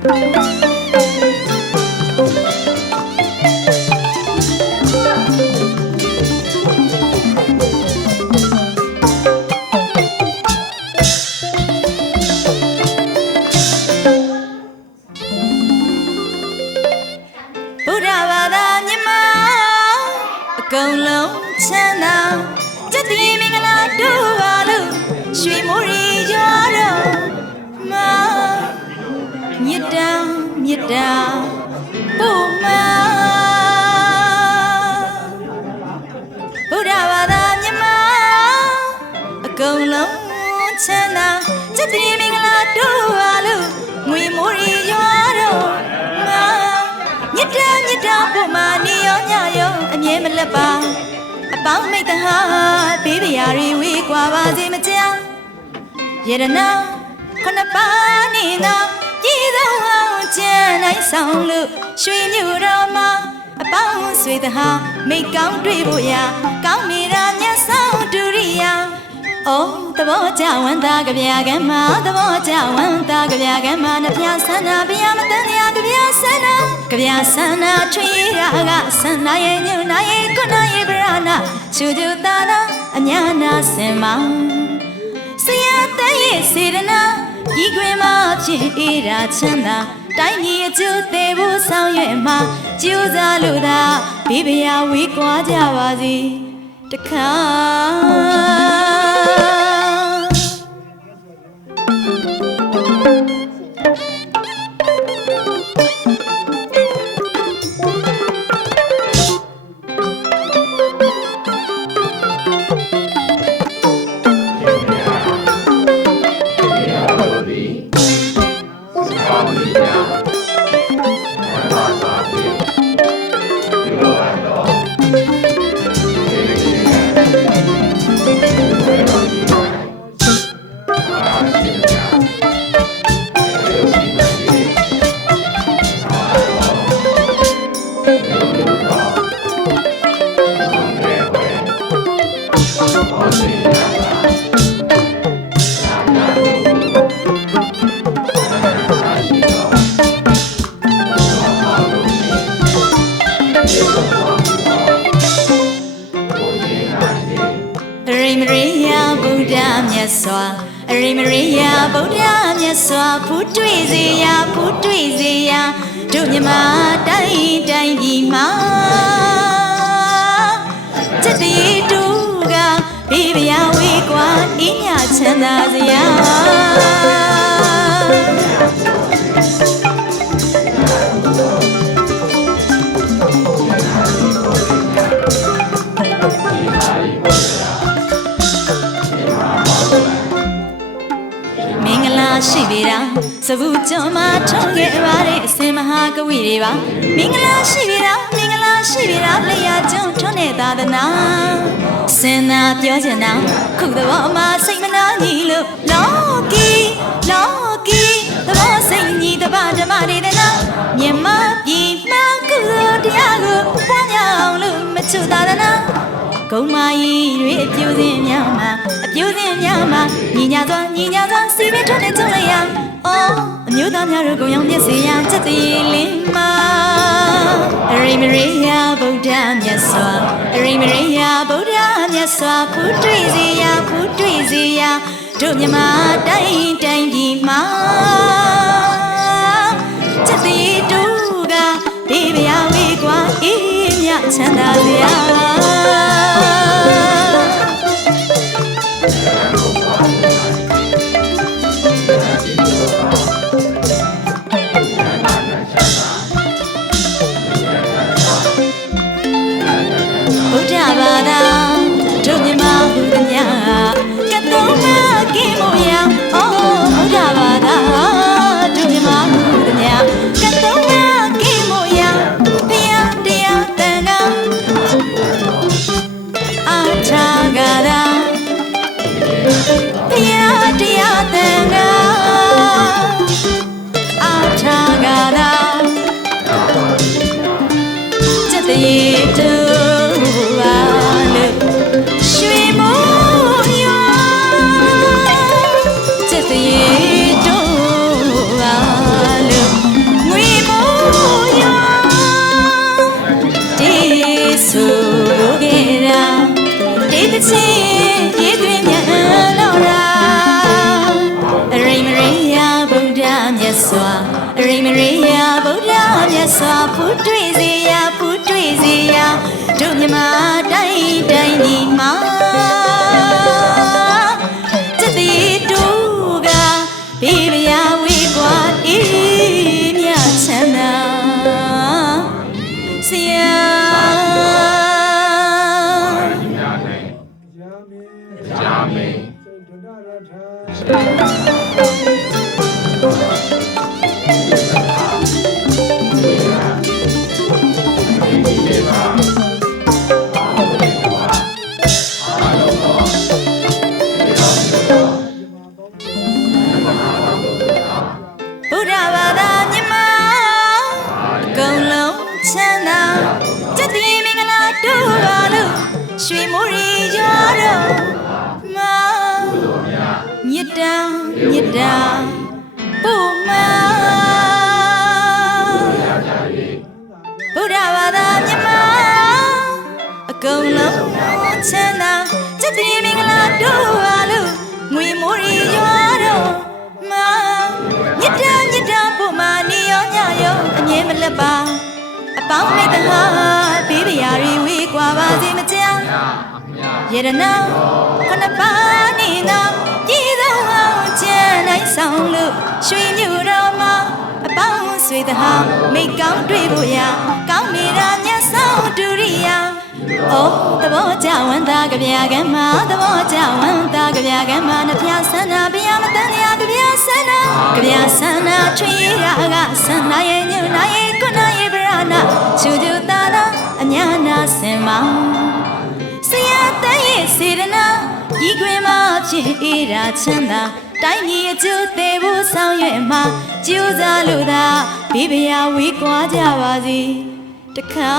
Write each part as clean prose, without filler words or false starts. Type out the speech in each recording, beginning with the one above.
ကုန်လုံးချမ်းသာကြက်တီမင်္ဂလာတို့ပါလို့ရွှေမိုးရီရွာတော့မမြစ်တာပို့မှာဘုရားဘာသာမြတ်မအကုန်လုံးချမ်းသာကြက်တီမင်္ဂလာတို့ပါလို့ငွေမိုးရီရွာတော့မမြစ်တာပို့မှာနေရောညရောအမြဲမလက်ပါအပေါင်းမိတ်တဟာဘေးပရာရီဝေးကွာပါစေမကြာယရနာခဏပါနေသာပြည်သောအောင်ကျန်နိုင်ဆောင်လို့ရွှေမြို့တော်မှာအပေါင်းဆွေတဟာမိတ်ကောင်းတွေ့ဖို့ရာကောင်းနေတာမျက်ဆောင်တူရိယာအိုးသဘောကြဝမ်းသာကြပြကမ်းမှာသဘောကြဝမ်းသာကြပြကမ်းမှာနှပြဆန္ဒဘုရားမတန်ရာကြပြဆန္ဒထွေရာကဆန္ဒရဲ့ညွနာရဲ့ကုနာရဲ့ဗရဏချူချူတာနာအညာနာစင်မောင်ဆရာတဲ့ရဲ့စေရနာဤခွင်မှာဖြစ်အေးရာချမ်းသာတိုင်းပြည်အကျိုးသေးဖို့ဆောင်ရွက်မှာကြိုးစားလို့သာဘေးပရာဝေးကွာကြပါစီတခါရိမရိယာဗုဒ္ဓမြတ်စွာဖူးတွေ့စေရာတို့မြမတိုင်းပြည်မှာစက်တီတူကဘေးပရာဝေးကွာအင်းညချမ်းသာစရာရှိပေတာစဘူးကျွန်းမှာထုံးခဲ့ပါတဲ့အစင်မဟာကဝီတွေပါမင်္ဂလာရှိပေတာလျာကျွန်းထွန်းတဲ့သာသနာစင်သာပြောချင်တာခုသဘောမှာစိတ်မနာညီလို့လောကီသဘောစိတ်ညီတပါဓမ္မဒေသနာမြမပြည်မှာကုသိုလ်တရားကိုပွားများအောင်လို့မချူသာသနာဂုံမာကြီးတွေအပြိုစင်များမှာညီညာစွာစီပင်ထွက်တဲ့ကျုံးလိုက်ရအော်အမျိုးသားများတို့ကိုရောင်မျက်စေရစက်တီလင်းမှာရိမရိယာဗုဒ္ဓမြတ်စွာဖူးတွေ့စေရာတို့မြမတိုင်းပြည်မှာစက်တီတူကဘေးပရာဝေးကွာအေးမြချမ်းသာစရာဗုဒ္ဓဘာသာတို့မြမဟုသမျှကတုံးမကင်းမို့ရအော်ဗုဒ္ဓဘာသာတို့မြမဟုသမျှကတုံးမကင်းမို့ရဘုရားတရားတန်ခါ စွာရိမရေယဗုဒ္ဓမြတ်စွာဖူးတွေ့စေရာဖူးတွေ့စေရာတို့မြမတိုင်းတိုင်းဒီမှာစက်တီတူကဘေးဗျာဝေးကွာအေးမြချမ်းသာဆရာဘုရားဘာသာမြတ်မအကုန်လုံးချမ်းသာစက်တီမင်္ဂလာတို့ပါလို့ရွှေမိုးရီရွာတော့မြစ်တာပို့မဘုရားဘာသာမြတ်မအကုန်လုံးချမ်းသာစက်တီမင်္ဂလာတို့ပါလို့ငွေမိုးရီရွာတော့မြစ်တာပို့မနေရောညရောအမြဲမလက်ပါအပေါင်းမိတ်တဟာဘေးဗျာတွေဝေးကွာပါစေမကြောက်ရတနာခဏပါနေတော့ပြည်သောအောင်ချမ်းနိုင်ဆောင်လို့ရွှေမြို့တော်မှာအပေါင်းဆွေတဟာမိတ်ကောင်းတွေ့ဖို့ရကောင်းနေတာမျက်စောင်းဒုရိယာအိုးသဘောကြဝန္တာကြပြကမ်းမှာသဘောကြဝန္တာကြပြကမ်းမှာနှဖျားဆန္ဒဘုရားမတန်ရာကြပြဆန္ဒထွေရကဆန္ဒရဲ့ညွနာရဲ့ကုနာရဲ့ဗရဏချူချူတာတာအညာနာစင်မောင်ဆရာတန်ရဲ့စေရနာဤခွေမှာဖြစ်အေးရာချမ်းသာတိုင်းပြည်အကျိုးသေးဖို့ဆောင်ရွက်မှာကြိုးစားလို့သာဘေးဗျာဝေးကွာကြပါစီတခါ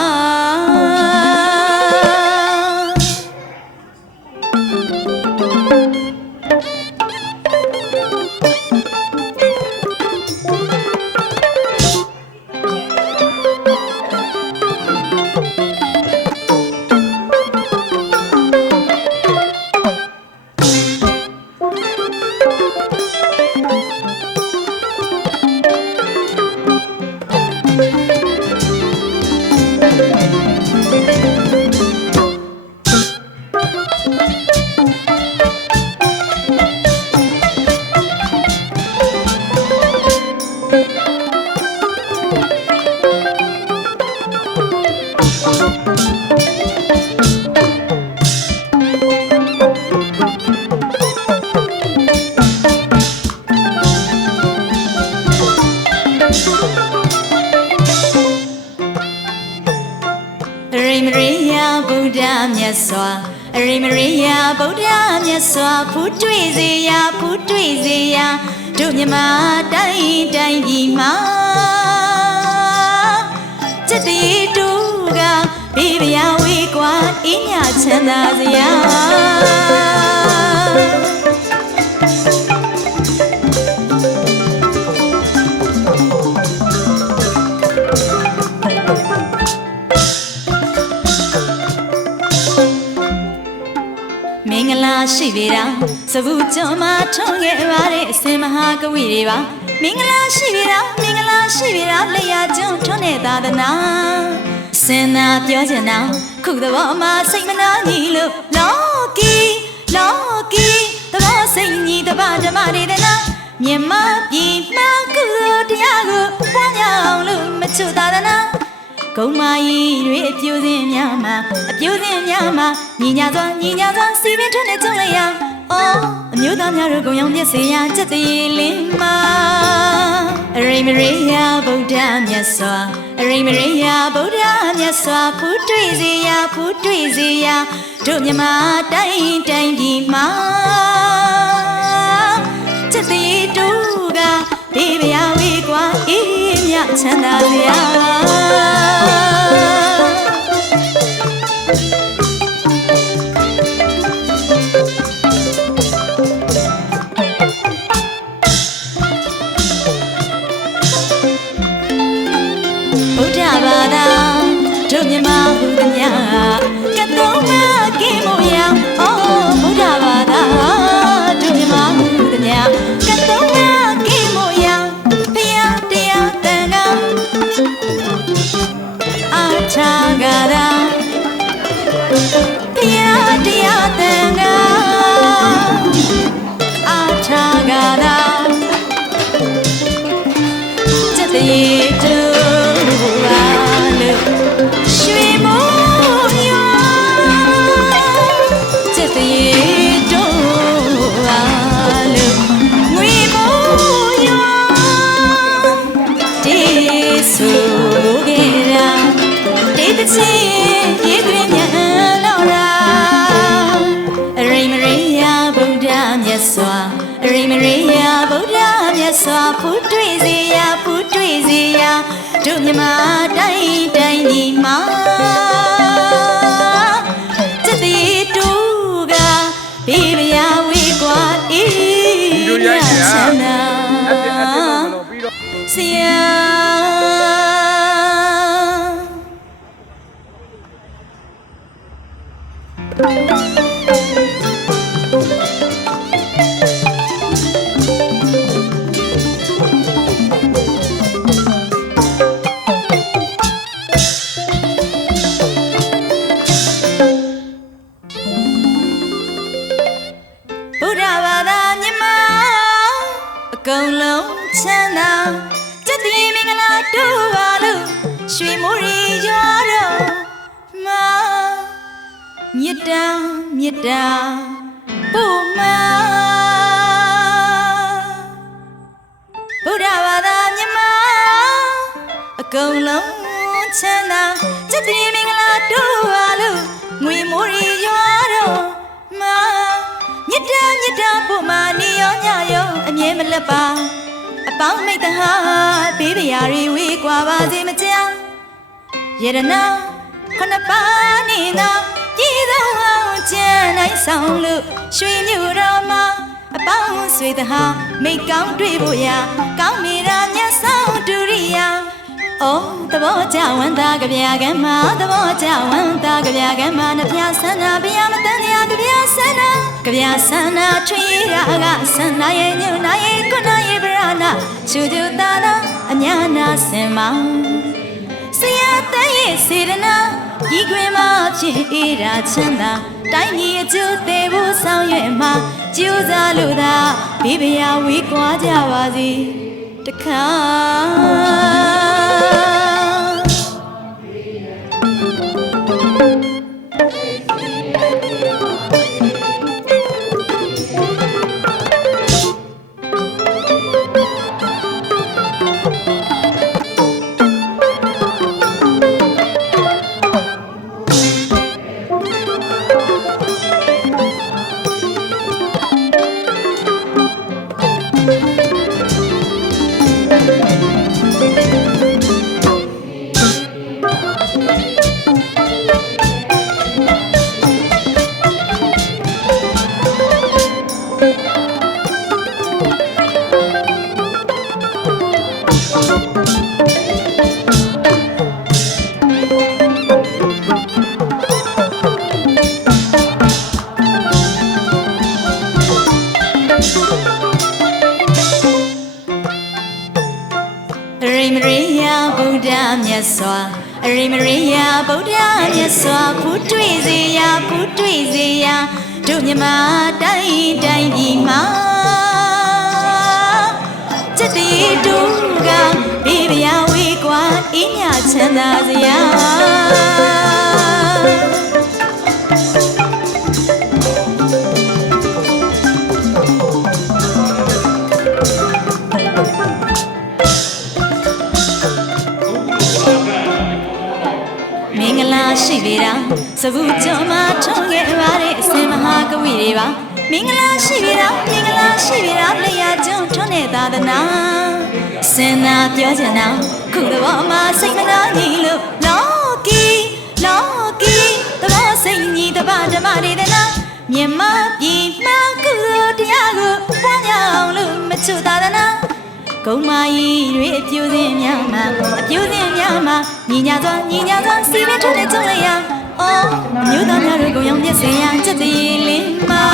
ရိမရေယဗုဒ္ဓမြတ်စွာရိမရေယဗုဒ္ဓမြတ်စွာဖူးတွေ့စေရာဖူးတွေ့စေရာတို့မြမတိုင်းတိုင်းဒီမှာစက်တီတူကဘေးဗျာဝေးကွာအေးမြချမ်းသာစရာမင်္ဂလာရှိပေတာစဗုကျွန်းမှာထုံးခဲ့ပါတဲ့အစင်မဟာကဝိတွေပါမင်္ဂလာရှိပေတာလက်ရကျွန်းထုံးတဲ့သာသနာစင်နာပြောချင်တာခုသဘောမှာစိတ်မနာညီလို့လောကီသဘောစိတ်ညီတပါဓမ္မဒေသနာမြင်မပြည်မှကုတရားကိုပွားများအောင်လို့မချွတ်သာသနာကုံမာကြီးတွေအပြိုစင်များမှာညီညာစွာစီပင်ထွန်းနဲ့ကျုံလိုက်ရအော်အမျိုးသားများတို့ကုံရောင်မျက်စေရစက်တီလင်းမှာရိမရေယဗုဒ္ဓမြတ်စွာဖူးတွေ့စေရာတို့မြမတိုင်းဒီမှာစက်တီတူကဘေးဗျာဝေးကွာအေးမြချမ်းသာစရာတို့မြမဟုသမျှကတုံးမကိမို့ရအော်ဘုရားဘာသာတို့မြမဟုသမျှကတုံးမကိမို့ရဖယား တရေတူပါလို့ရွှေမိုးရွာချက်တရေတူပါလို့ငွေမိုးရွာတေးဆူခဲ့တာတေးတစ်ချင်းရေတွင်မြန်လို့ရာရိမရိယဗုဒ္ဓမြတ်စွာရိမရိယဗုဒ္ဓမြတ်စွာဖူးတွေ့စေရာဖူးတွေ့စေရာတို့မြမတိုင်းတိုင်းဒီမှာစက်တီတူကဘေးဗျာဝေးကွာအေးရချမ်းသာဆရာဘုရားဘာသာမြတ်မအကုန်လုံးချမ်းသာစက်တီမင်္ဂလာတို့ပါလို့ရွှေမိုးရီရွာတော့မှာမြတ်တာမြတ်တာပို့မှာဘုရားဘာသာမြတ်မအကုန်လုံးချမ်းသာစက်တီမင်္ဂလာတို့ပါလို့ငွေမိုးရီရွာတော့မှာမြတ်တာမြတ်တာပို့မှာနေရောညရောအမြဲမလက်ပါအပေါင်းမိတ်တဟာဘေးဗျာတွေဝေးကွာပါစေမကြာယရနာခုနှစ်ပါးနေသောပြည်သောအောင်ကျန်နိုင်ဆောင်လို့ရွှေမြို့တော်မှာအပေါင်းဆွေတဟာမိတ်ကောင်းတွေ့ဖို့ရာကောင်းနေတာမျက်ဆောင်ဒုရိယာအိုးသဘောကြဝန္တာကြပြကံမှာသဘောကြဝန္တာကြပြကံမှာနှပြဆန္ဒဗျာမတန်တရားကြပြဆန္ဒကြပြဆန္ဒထွေရာကဆန္ဒရဲ့ညနာရဲ့ကုဏရဲ့ဗရဏရှုသူတာနာအညာနာစင်မောင်ဆရာတန်ရဲ့စေရနာဤခွင်မှာဖြစ်အေးရာချမ်းသာတိုင်းပြည်အကျိုးသေးဖို့ဆောင်ရွက်မှာကြိုးစားလို့သာဘေးဗျာဝေးကွာကြပါစေတခါရိမရိယဗုဒ္ဓမြတ်စွာရိမရိယဗုဒ္ဓမြတ်စွာဖူးတွေ့စေရာဖူးတွေ့စေရာတို့မြမတိုင်းတိုင်းပြည်မှာစက်တီတူကဘေးဗျာဝေးကွာအေးမြချမ်းသာစရာမင်္ဂလာရှိပေတာစဗုကျော်မှာထုံးခဲ့ပါတဲ့အစင်မဟာကဝိတွေပါမင်္ဂလာရှိပေတာမင်္ဂလာရှိပေတာလျာကျွန်းထွန်းတဲ့သာသနာစင်သာပြောချင်တာခုသဘောမှာစိတ်မနာညီလို့လောကီသဘောစိတ်ညီတပဓမ္မဒေသနာမြင်မပြည်မှာကုတရားကိုပွားများအောင်လို့မချွတ်သာသနာကုံမာကြီးတွေအပြူစင်များမှာအပြူစင်များမှာညီညာစွာစီးပင်ထွက်တဲ့ကျုံလေးရအော်မြို့သားများတို့ကိုရောင်ပြည့်စင်ရစက်တီလေးမှာ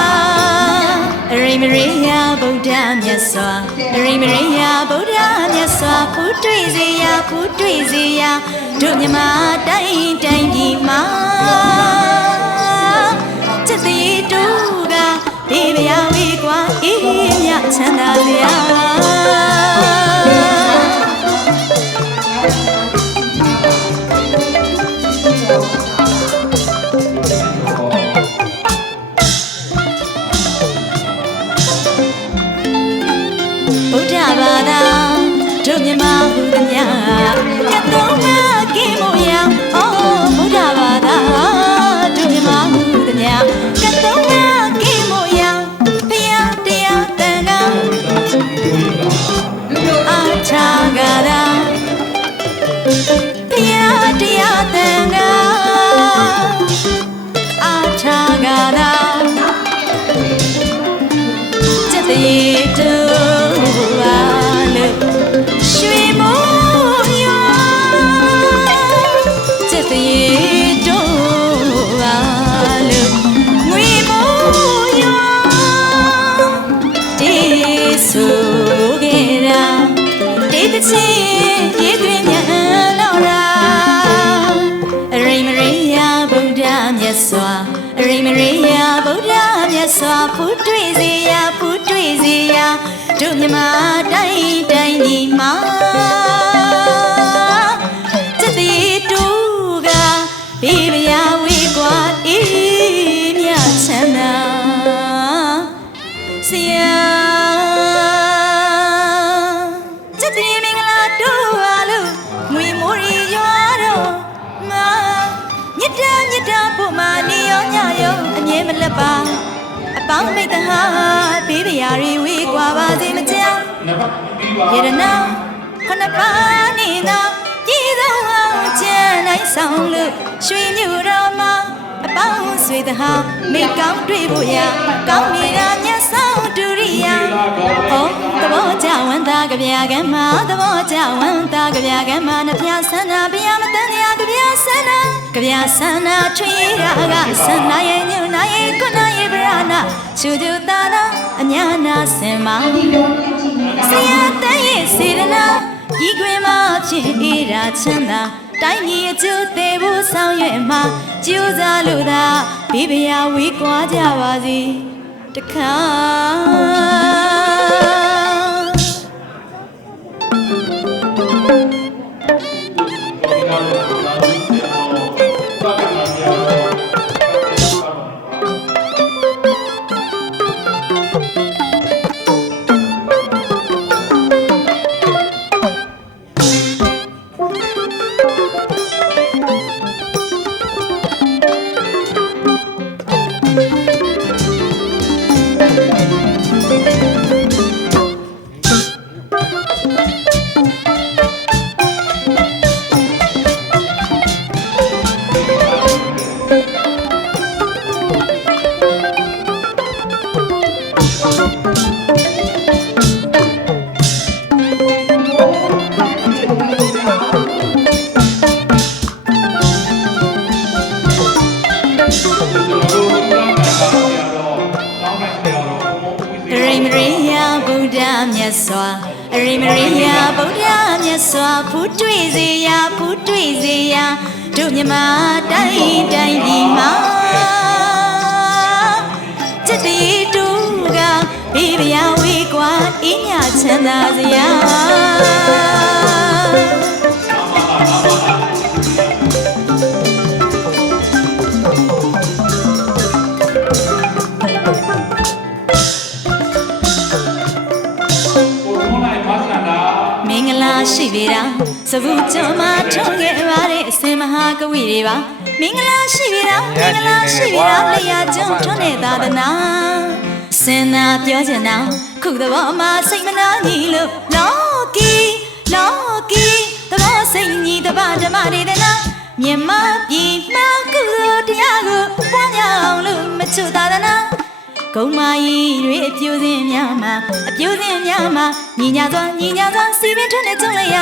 ရိမရိယဗုဒ္ဓမြတ်စွာရိမရိယဗုဒ္ဓမြတ်စွာဖူးတွေ့စေရာဖူးတွေ့စေရာတို့မြမတိုင်းတိုင်းကြီးမှာစက်တီတူကဘေးဗျာဝေးကွာအေးမြချမ်းသာစရာ ချင်ရေသွင်းမြန်လောရာအရိမရိယဗုဒ္ဓမြတ်စွာအရိမရိယဗုဒ္ဓမြတ်စွာဖူးတွေ့စေရာဖူးတွေ့စေရာတို့မြမတိုင်းတိုင်းဒီမှာစတိတူကဘေးဗျာဝေကွာအေးမြချမ်းသာဆရာစတိမင်္ဂလာတို့အားလုံးငွေမိုးရီရွာတော့မှာမြတ်တာဖို့မာနေရောညရောအမြဲမလက်ပါအပေါင်းမိတ်တဟာဘေးဗျာရီဝေကွာပါစေမကြောက်ရတနာခဏပါနေနာပြည်သောအောင်ကျန်နိုင်ဆောင်လို့ရွှေမြို့တော်မှာအပေါင်းဆွေတဟာမိတ်ကောင်းတွေ့ဖို့ရကောင်းနေတာမျက်ဆောင်ဒုရိယာဟောသဘောကြဝန္တာကြပြကံမှာသဘောကြဝန္တာကြပြကံမှာနှပြဆန္ဒဘုရားမတန်ရာကြပြဆန္ဒကြပြဆန္ဒထွေရာကဆန္ဒရဲ့ညုနာရဲ့ကုဏရဲ့ဗရဏချူတူတာနာအညာနာစင်မဆရာတန်ရဲ့စေရနာဤခွေမှာဖြစ်အေးရာချမ်းသာတိုင်းပြည်အကျိုးသေးဖို့ဆောင်ရွက်မှာကြိုးစားလို့သာဘေးဗျာဝေးကွာကြပါစေတခါမြတ်စွာအရိမရိယဗုဒ္ဓမြတ်စွာဖူးတွေ့စေရာဖူးတွေ့စေရာတို့မြမတိုင်းတိုင်းဒီမှာစတိတူကဘေးဗျာဝေးကွာအေးမြချမ်းသာစရာရှိပေတာစဘူးကျော်မှာထုံးခဲ့ပါတဲ့အစင်မဟာကဝိတွေပါမင်္ဂလာရှိပေတာမင်္ဂလာရှိပေတာလျာကျုံထွန်းတဲ့သာသနာစင်နာပြောချင်တာခုသဘောမှာစိတ်မနာညီလို့လောကီသဘောစိတ်ညီတပါဓမ္မတွေတဲ့နာမြမပြည်မှကုသိုလ်တရားကိုပွားများအောင်လို့မချွတ်သာသနာကုံမာကြီးတွေအပြိုစင်များမှာညီညာစွာစီပင်ထွန်းတဲ့ကျုံလိုက်ရ